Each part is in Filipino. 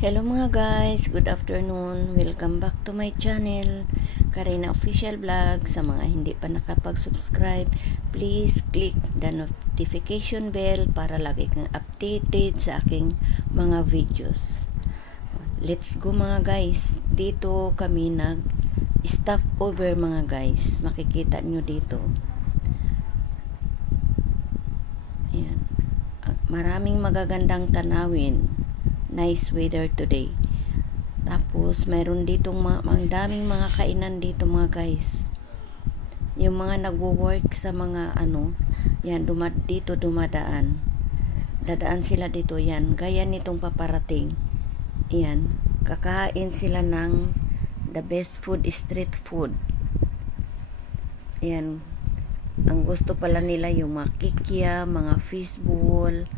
Hello mga guys, good afternoon. Welcome back to my channel, Karina Official Vlog. Sa mga hindi pa nakapag-subscribe, please click the notification bell para lagi kang updated sa aking mga videos. Let's go mga guys. Dito kami nag-stop over mga guys. Makikita nyo dito. Ayan. Maraming magagandang tanawin. Nice weather today. Tapos mayroon ditong ang daming mga kainan dito mga guys. Yung mga nagwo-work sa mga yan dito dumadaan. Dadaan sila dito yan. Gaya nitong paparating. Yan, kakain sila ng the best food, street food. Yan. Ang gusto pala nila yung mga kikya, mga fishball.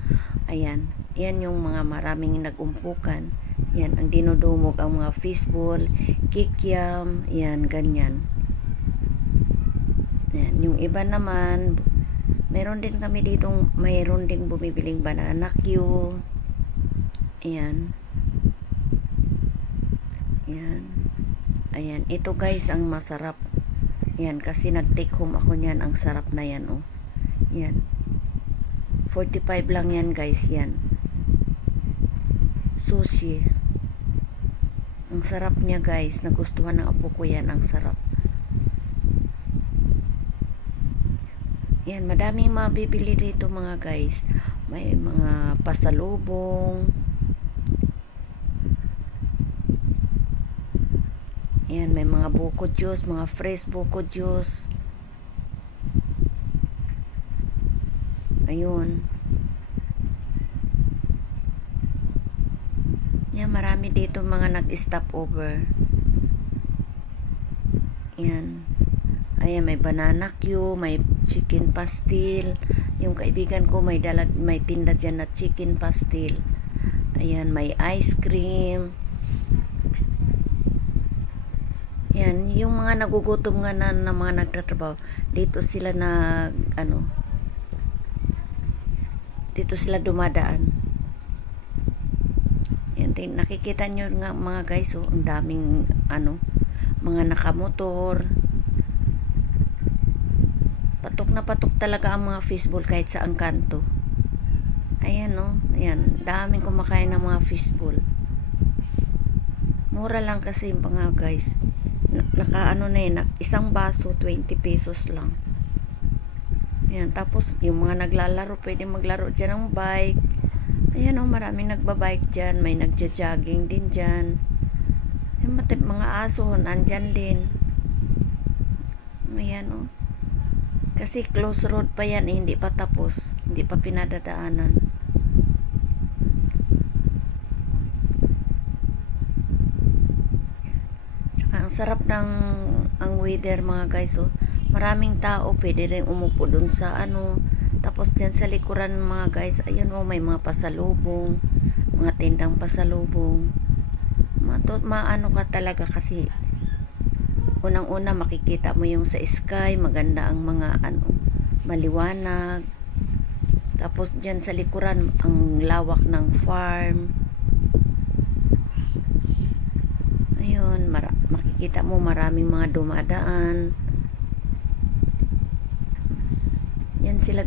Ayan. Yan yung mga maraming nagumpukan. Yan, ang dinudumog ang mga fishball, kikiam, yan, ganyan. Yan, yung iba naman, mayroon din kami ditong, mayroon ding bumibiling banana Q. Ayan. Yan. Ayan, ito guys ang masarap. Yan, kasi nag-take home ako niyan, ang sarap na yan, oh. Yan. 45 lang yan guys, yan. Sushi. Ang sarap niya guys. Nagustuhan ng apo ko yan. Ang sarap. Yan. Madaming mabibili dito mga guys. May mga pasalubong. Yan. May mga buko juice. Mga fresh buko juice. Ayun. Yan, marami dito mga nag-stop over. Yan. Ayan, may banana Q, may chicken pastil. Yung kaibigan ko may tinda dyan na chicken pastil. Ayan, may ice cream. Yan, yung mga nagugutom nga na mga nagtatrabaho, dito sila dito sila dumadaan. Nakikita nyo nga mga guys, oh, ang daming mga nakamotor. Patok na patok talaga ang mga fishball kahit sa ang kanto. Ayan, oh, ayan, daming kumakain ng mga fishball. Mura lang kasi mga guys. Isang baso 20 pesos lang. Ayan, tapos yung mga naglalaro, pwede maglaro dyan ng bike. Ayan, oh, maraming nagbabike dyan. May nagja-jogging din dyan. Yung mga aso, nandyan din. Ayan, oh. Kasi close road pa yan, eh, hindi pa tapos. Hindi pa pinadadaanan. Tsaka ang sarap ng ang weather mga guys, oh. Maraming tao, pwede rin umupo dun sa tapos dyan sa likuran mga guys, ayun mo, may mga pasalubong, mga tindang pasalubong. Maano ka talaga kasi unang-una makikita mo yung sa sky, maganda ang mga maliwanag. Tapos dyan sa likuran, ang lawak ng farm. Ayun, makikita mo maraming mga dumadaan. Yan sila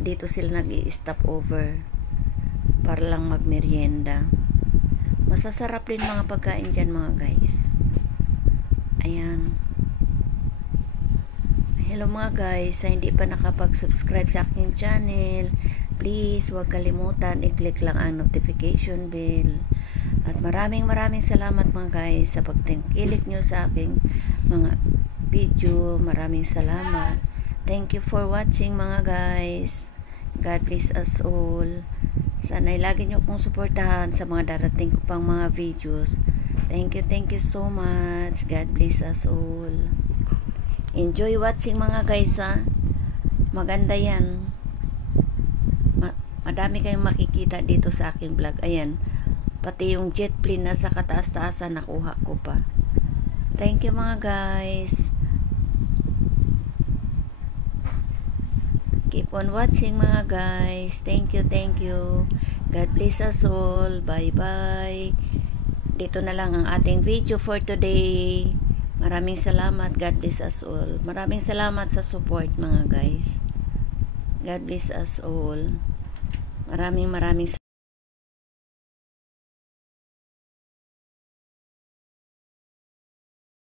dito sila nag-i-stop over para lang magmerienda. Masasarap din mga pagkain dyan mga guys. Ayan. Hello mga guys, sa hindi pa nakapag-subscribe sa aking channel, please huwag kalimutan i-click lang ang notification bell. At maraming salamat mga guys sa pagtangkilik nyo sa aking mga video. Maraming salamat. Thank you for watching mga guys. God bless us all. Sana'y lagi nyo kong suportahan sa mga darating ko pang mga videos. Thank you so much. God bless us all. Enjoy watching mga guys, ha. Maganda yan. Madami kayong makikita dito sa aking vlog. Ayan. Pati yung jet plane na sa kataas-taasan nakuha ko pa. Thank you mga guys. Keep on watching mga guys. Thank you, thank you. God bless us all. Bye-bye. Dito na lang ang ating video for today. Maraming salamat. God bless us all. Maraming salamat sa support mga guys. God bless us all. Maraming